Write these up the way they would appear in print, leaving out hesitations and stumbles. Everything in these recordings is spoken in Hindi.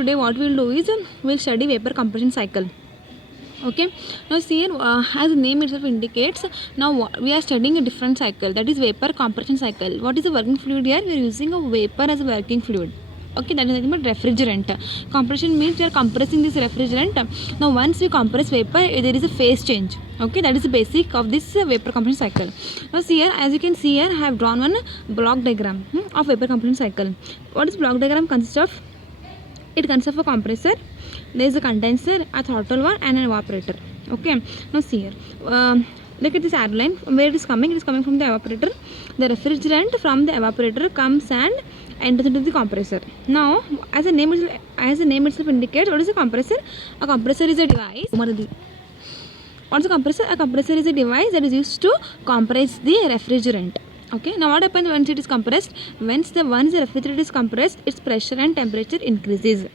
today what we'll do is we'll study vapor compression cycle. Okay, now see here, as the name itself indicates, now we are studying a different cycle, that is vapor compression cycle. What is the working fluid here? We are using a vapor as a working fluid. Okay, that is nothing but refrigerant. Compression means we are compressing this refrigerant. Now once we compress vapor, there is a phase change. Okay, that is the basic of this vapor compression cycle. Now see here, as you can see here, I have drawn one block diagram of vapor compression cycle. What is block diagram consist of? It consists of a compressor, there is a condenser, a throttle one, and an evaporator. Okay, now see here, look at this arrow line. Where it is coming? It is coming from the evaporator. The refrigerant from the evaporator comes and enters into the compressor. Now, as the name itself indicates, what is a compressor? A compressor is a device. What is a compressor? A compressor is a device that is used to compress the refrigerant. Okay, now what happens once it is compressed? Once the refrigerant is compressed, its pressure and temperature increases.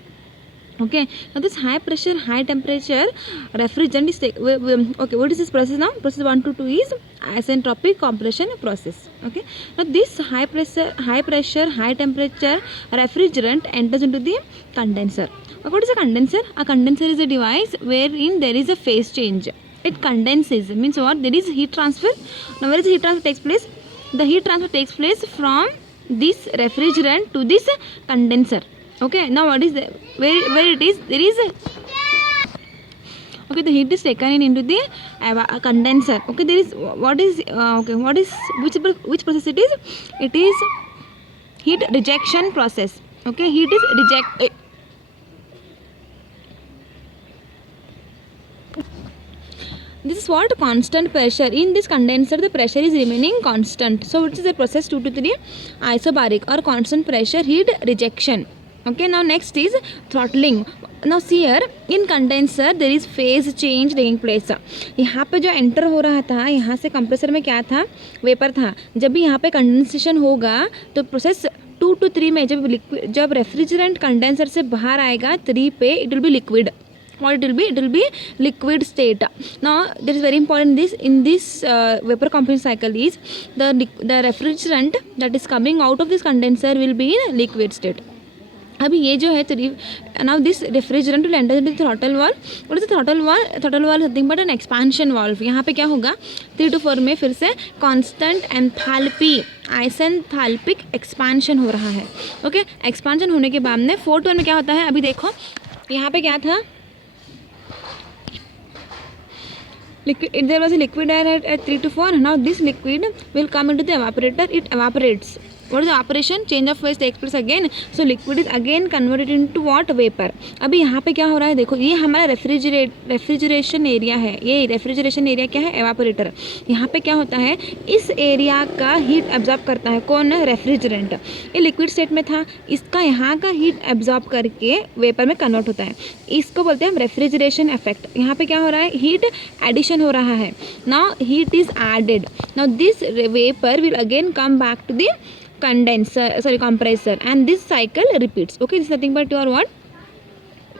Okay, now this high pressure, high temperature refrigerant is okay, what is this process now? Process 1 to 2 is isentropic compression process. Okay, now this high pressure, high temperature refrigerant enters into the condenser. What is a condenser? A condenser is a device wherein there is a phase change. It condenses, means what? There is heat transfer. Now where is the heat transfer takes place? The heat transfer takes place from this refrigerant to this condenser. Okay, now what is the where it is? There is okay, the heat is taken in into the condenser. Okay, there is what is okay, what is which process it is? It is heat rejection process. Okay, heat is reject. This is what? Constant pressure. In this condenser, the pressure is remaining constant. So, which is the process 2 to 3? Isobaric or constant pressure heat rejection. Okay, now next is throttling. Now see here, in condenser there is phase change taking place. यहाँ पे जो एंटर हो रहा था, यहाँ से कंप्रेसर में क्या था? वेपर था. जब भी यहाँ पे कंडेंसेशन होगा तो प्रोसेस 2 to 3 में जब रेफ्रिजरेंट कंडेंसर से बाहर आएगा 3 पे it will be liquid. What it will be liquid state. Now that is very important. In this vapor compression cycle is the refrigerant that is coming out of this condenser will be in liquid state. अभी ये जो है now this refrigerant will enter into the throttle valve. What is the throttle valve? Throttle valve is nothing but an expansion valve. यहाँ पे क्या होगा 3 to 4 में फिर से constant enthalpy isenthalpic expansion हो रहा है. Okay, expansion होने के बाद में 4 to 1 में क्या होता है? अभी देखो यहाँ पे क्या था? Liquid, there was a liquid air at 3 to 4. Now this liquid will come into the evaporator. It evaporates. What is the operation? Change of phase takes place again. So liquid is again converted into what? Vapor. अभी यहाँ पे क्या हो रहा है? देखो ये हमारा रेफ्रिजरेशन एरिया है. ये रेफ्रिजरेशन एरिया क्या है? एवापोरेटर. यहाँ पे क्या होता है? इस एरिया का हीट एब्जॉर्ब करता है. कौन? रेफ्रिजरेंट. ये लिक्विड स्टेट में था. इसका यहाँ का हीट एब्जॉर्ब करके वेपर में कन्वर्ट होता है. इसको बोलते हैं हम रेफ्रिजरेशन इफेक्ट. यहाँ पे क्या हो रहा है? हीट एडिशन हो रहा है. Now heat is added. Now this vapour will again come back to the compressor, and this cycle repeats. Okay, this is nothing but your what?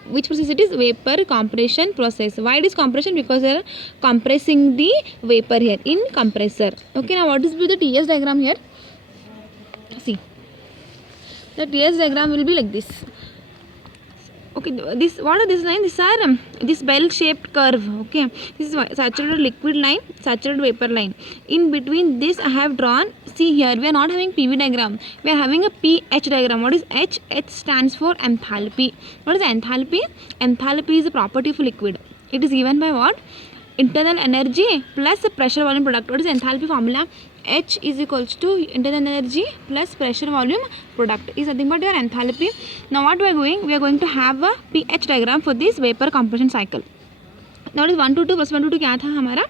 Which process it is? Vapor compression process. Why it is compression? Because they are compressing the vapor here in compressor. Okay, now what is the TS diagram here? See, the TS diagram will be like this. Okay, this what are these lines? These are this bell shaped curve. Okay, this is saturated liquid line, saturated vapor line. In between this I have drawn, see here we are not having PV diagram, we are having a pH diagram. What is H? H stands for enthalpy. What is enthalpy? Enthalpy is a property of liquid. It is given by what? Internal energy plus pressure volume product. What is enthalpy formula? H is equals to internal energy plus pressure volume product is nothing but your enthalpy. Now what we are going? We are going to have a pH diagram for this vapor compression cycle. Now what is 1 to 2 plus 1 to 2 क्या था हमारा?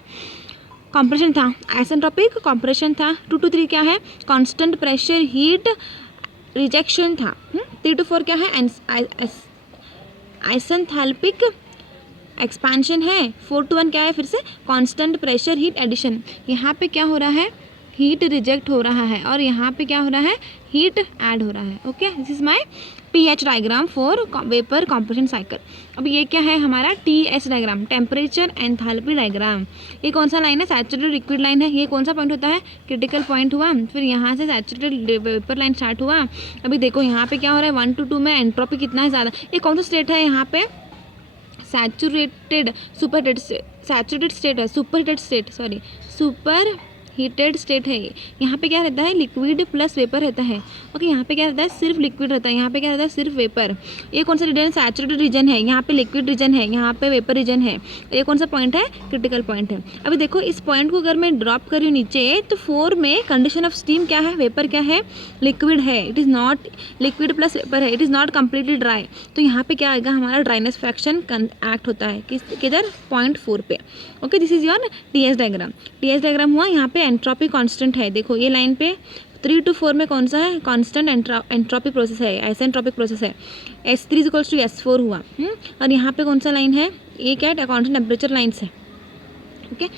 Compression था, isentropic compression था. 2 to 3 क्या है? Constant pressure heat rejection था. 3 to 4 क्या है? Isenthalpic एक्सपेंशन है. 4 to 1 क्या है? फिर से कांस्टेंट प्रेशर हीट एडिशन. यहाँ पे क्या हो रहा है? हीट रिजेक्ट हो रहा है और यहाँ पे क्या हो रहा है, हीट ऐड हो रहा है. Okay, this is my pH diagram for vapour compression cycle. अब ये क्या है हमारा TS diagram, temperature enthalpy diagram. ये कौन सा लाइन है, सैचुरेटेड लिक्विड लाइन है. ये कौन सा पॉइंट होता है, क्रिटिकल पॉइंट हुआ. फिर यहाँ से सैचुरेटेड वेपर लाइन स्टार्ट हुआ. अभी देखो यहाँ पे क्या हो रहा है, 1 to 2 में एंट्रोपी कितना है ज़्यादा. ये कौन सा स्टेट है यहाँ पे, सैचुरेटेड सुपर सैचुरेटेड स्टेट है, सुपर हीटेड स्टेट है. यहाँ पे क्या रहता है, लिक्विड प्लस वेपर रहता है. ओके, यहाँ पे क्या रहता है, सिर्फ लिक्विड रहता है. यहाँ पे क्या रहता है, सिर्फ वेपर. ये कौन सा रीजन है, सैचुरेटेड रीजन है. यहाँ पे लिक्विड रीजन है, यहाँ पे वेपर रीजन है. ये कौन सा पॉइंट है, क्रिटिकल पॉइंट है. अभी देखो इस पॉइंट को अगर मैं ड्रॉप कर रही हूँ नीचे, तो 4 में कंडीशन ऑफ स्टीम क्या है, वेपर क्या है, लिक्विड है. It is not liquid plus vapour है, it is not completely dry. तो यहाँ पे क्या आएगा, हमारा ड्राइनेस फ्रैक्शन एक्ट होता है किधर, 0.4 पे. Okay, this is your TS diagram. TS diagram हुआ. यहाँ पे एंट्रोपी कांस्टेंट है. देखो ये लाइन पे 3 to 4 में कौन सा है, कांस्टेंट एंट्रोपी प्रोसेस है, आइसेंट्रोपिक प्रोसेस है. S3 = S4 हुआ. और यहाँ पे कौन सा लाइन है, ये क्या है, कांस्टेंट टेम्परेचर लाइन्स है. ओके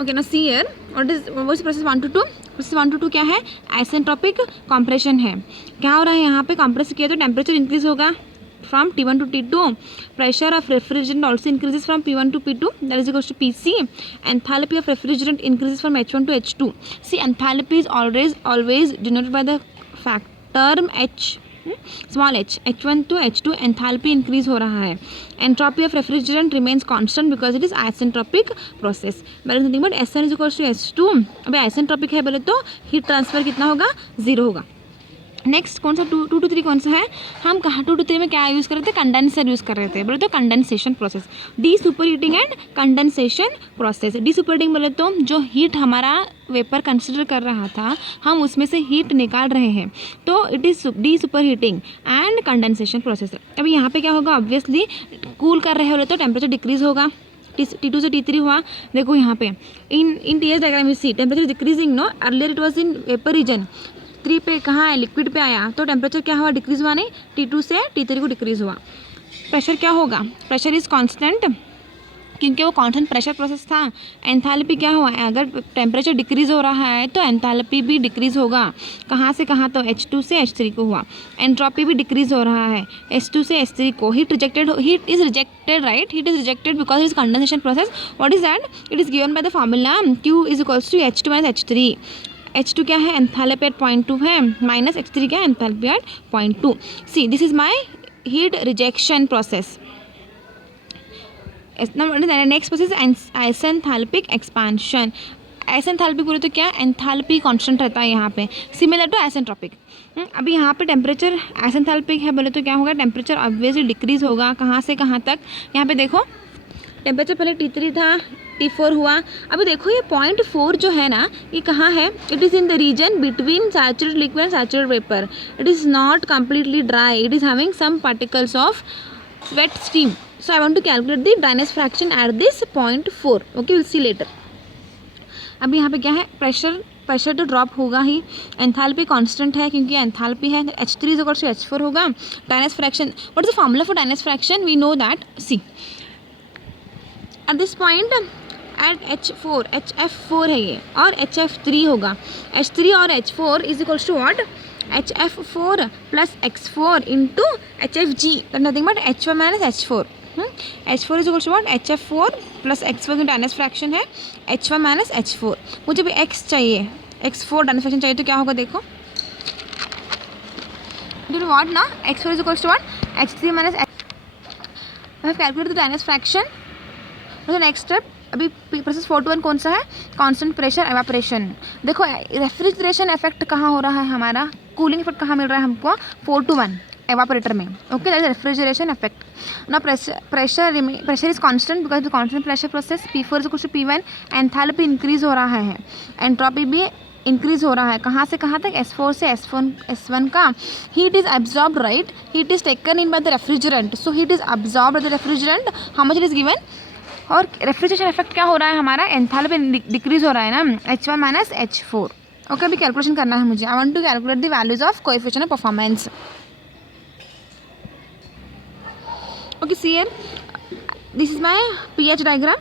ओके, ना see here what is process 1 to 2. Process 1 to 2 क्या है, आइसेंट्रोपिक कंप्रेशन है. क्या हो रहा है, यहाँ पे कंप्रेस किया तो टेम्परेचर इंक्रीज होगा from T1 to T2. Pressure of refrigerant also increases from P1 to P2, that is equals to PC. Enthalpy of refrigerant increases from H1 to H2. See, enthalpy is always denoted by the term H, small h. H1 to H2 enthalpy increase हो रहा है. Entropy of refrigerant remains constant because it is isentropic process. but nothing but S1 is equals to S2. अभी isentropic है बोले तो heat transfer कितना होगा, 0 होगा. नेक्स्ट कौन सा 2 to 3 कौन सा है, हम कहाँ 2 to 3 में क्या यूज़ कर रहे थे, कंडेंसर यूज़ कर रहे थे. बोले तो condensation process, D super heating and condensation process. D super heating बोले तो जो हीट हमारा वेपर कंसिडर कर रहा था, हम उसमें से हीट निकाल रहे हैं, तो it is D super heating and condensation process. अभी यहाँ पे क्या होगा, ऑब्वियसली कूल कर रहे हो तो टेम्परेचर डिक्रीज होगा. T2 से T3 हुआ. देखो यहाँ पे in TS diagram you see temperature decreasing. No, earlier it was in vapour region. 3 पे कहाँ है, लिक्विड पे आया तो टेम्परेचर क्या हुआ, डिक्रीज हुआ नहीं, T2 से T3 को डिक्रीज हुआ. प्रेशर क्या होगा, प्रेशर इज कांस्टेंट क्योंकि वो कांस्टेंट प्रेशर प्रोसेस था. एंथैल्पी क्या हुआ, अगर टेम्परेचर डिक्रीज हो रहा है तो एंथैल्पी भी डिक्रीज होगा. कहाँ से कहाँ, तो H2 से H3 को हुआ. एंट्रोपी भी डिक्रीज हो रहा है H2 से H3 को. Heat is rejected right, heat is rejected because is condensation process. What is that, it is given by the formula Q is equals to H2 - H3. H2 क्या है, एंथैल्पी एट 0.2 है, माइनस H3 क्या है, enthalpy at 0.2. See, this is my heat rejection process. Next process isenthalpic expansion. Isenthalpic बोले तो क्या, एंथैल्पी कांस्टेंट रहता है यहाँ पे, सिमिलर टू आइसेंट्रोपिक. अभी यहाँ पे टेम्परेचर आइसेंथैल्पिक है बोले तो क्या होगा, टेम्परेचर ऑब्वियसली डिक्रीज होगा. कहाँ से कहाँ तक, यहाँ पे देखो टेम्परेचर पहले T3 था, T4 हुआ. अभी देखो ये 0.4 जो है ना, ये कहाँ है, it is in the region between saturated liquid and saturated vapour. It is not completely dry, it is having some particles of wet steam. So I want to calculate the dryness fraction at this 0.4. Okay, will see later. अभी यहाँ पे क्या है, प्रेशर तो ड्रॉप होगा ही. एंथैल्पी कांस्टेंट है क्योंकि एंथैल्पी है. H3 is equal to H4 होगा. Dryness fraction, what is the formula for dryness fraction, we know that. See, at this point at HF4 है ये, और HF3 होगा. H3 और H4 is equals to what, HF4 plus X4 into HFG, nothing but H1 minus H4. H4 is equals to what, HF4 plus X4 की डायनेस फ्रैक्शन है H1 माइनस H4. मुझे भी X चाहिए, X4 डायनेस फ्रैक्शन चाहिए, तो क्या होगा देखो, डू यू व्हाट ना, X4 is equals to what, H3 minus H. I have calculated the dryness fraction. Next step, अभी प्रोसेस 4 to 1 कौन सा है, कांस्टेंट प्रेशर एवापोरेशन. देखो रेफ्रिजरेशन इफेक्ट कहाँ हो रहा है हमारा, कूलिंग इफेक्ट कहाँ मिल रहा है हमको, 4 to 1 एवापोरेटर में. Okay, that is refrigeration effect. ना pressure is constant because constant pressure process. P4 is equal to P1. Enthalpy increase हो रहा है, एंट्रोपी भी इंक्रीज हो रहा है. कहाँ से कहाँ तक, S4 से S1 का. Heat is absorbed right, heat is taken in by the refrigerant. So heat is absorbed by the refrigerant. How much it is given. और रेफ्रिजरेशन इफेक्ट क्या हो रहा है हमारा, एंथैल्पी डिक्रीज हो रहा है ना, H1 माइनस H4. ओके, अभी कैलकुलेशन करना है मुझे. I want to calculate the values of coefficient of performance. Okay, see here, this is my pH diagram.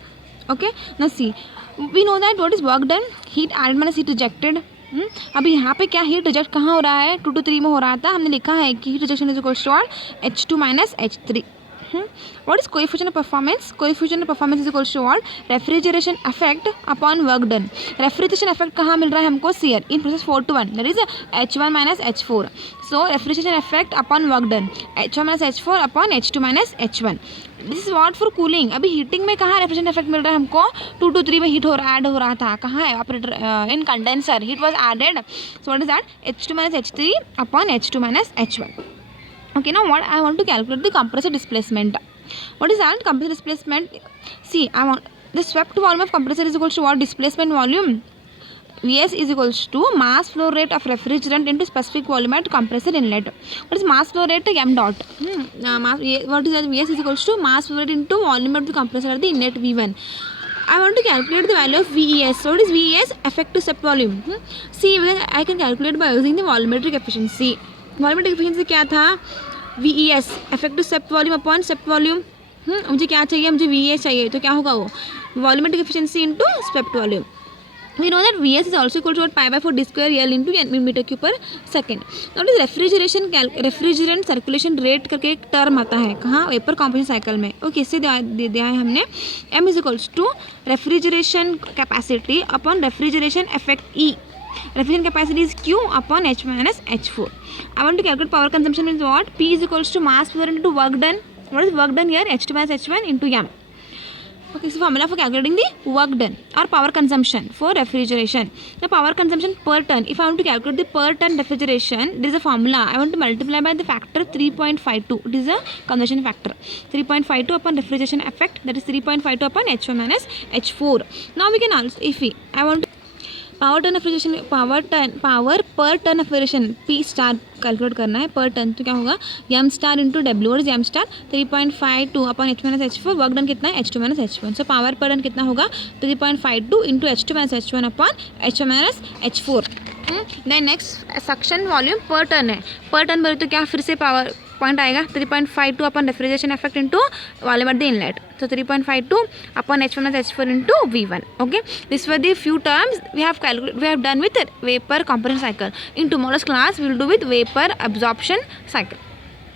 Okay, now see, we know that what is work done, heat added minus heat rejected. अभी यहाँ पे क्या हीट रिजेक्ट कहाँ हो रहा है, 2 to 3 में हो रहा था, हमने लिखा है कि heat rejection is equals to H2 minus H3। What is coefficient of performance? Coefficient of performance is equals to what? Refrigeration effect upon work done. Refrigeration effect कहाँ मिल रहा है हमको? Here in process 4 to 1, that is H1 minus H4. So refrigeration effect upon work done, H1 minus H4 upon H2 minus H1. This is what for cooling. अभी हीटिंग में कहाँ रेफ्रिजरेशन इफेक्ट मिल रहा है हमको? 2 to 3 में हीट ऐड हो रहा था, कहाँ है? Operator in condenser heat was added, so what is that? H2 minus H3 upon H2 minus H1. Okay, now what I want to calculate the compressor displacement. What is that compressor displacement? See, I want the swept volume of compressor is equals to what? Displacement volume. Vs is equals to mass flow rate of refrigerant into specific volume at compressor inlet. What is mass flow rate? M dot. What is that? Vs is equals to mass flow rate into volume at the compressor at the inlet V1. I want to calculate the value of VES. So what is VES? Effective swept volume. See, I can calculate by using the volumetric efficiency. Volumetric efficiency क्या था? VES, effective swept volume upon swept volume. मुझे क्या चाहिए? मुझे VES चाहिए, तो क्या होगा वो? Volumetric efficiency into swept volume. We know that Vs is also equal to pi by 4 d square L into meter cube per second. Now this refrigerant circulation rate करके एक टर्म आता है, कहाँ? वेपर कॉम्प्रेशन साइकिल में। ओके, इससे दे दिया है हमने m is equals to refrigeration capacity upon refrigeration effect E. Refrigerant capacity is Q upon H minus H4. I want to calculate power consumption means what? P is equals to mass flow into work done. What is work done here? H2 minus H1 into M. Okay, so formula for calculating the work done or power consumption for refrigeration. The power consumption per ton. If I want to calculate the per ton refrigeration, there is a formula. I want to multiply by the factor 3.52. It is a conversion factor. 3.52 upon refrigeration effect. That is 3.52 upon H1 minus H4. Now we can also, if I want to power ton refrigeration, power per ton refrigeration P star calculate करना है पर टन, तो क्या होगा? M स्टार इंटू डब्ल्यू, और M star 3.52 upon H minus H4, work done कितना है? H2 minus H1. So power per ton कितना होगा? 3.52 into H2 minus H1 upon H1 minus H4. Then next suction volume per ton है, पर टन बोले तो क्या फिर से पावर पॉइंट आएगा 3.52 upon refrigeration effect into volume at the inlet, so 3.52 upon H1 plus H4 into V1. Okay, this were the few terms we have done with vapor compression cycle. In tomorrow's class we will do with vapor absorption cycle.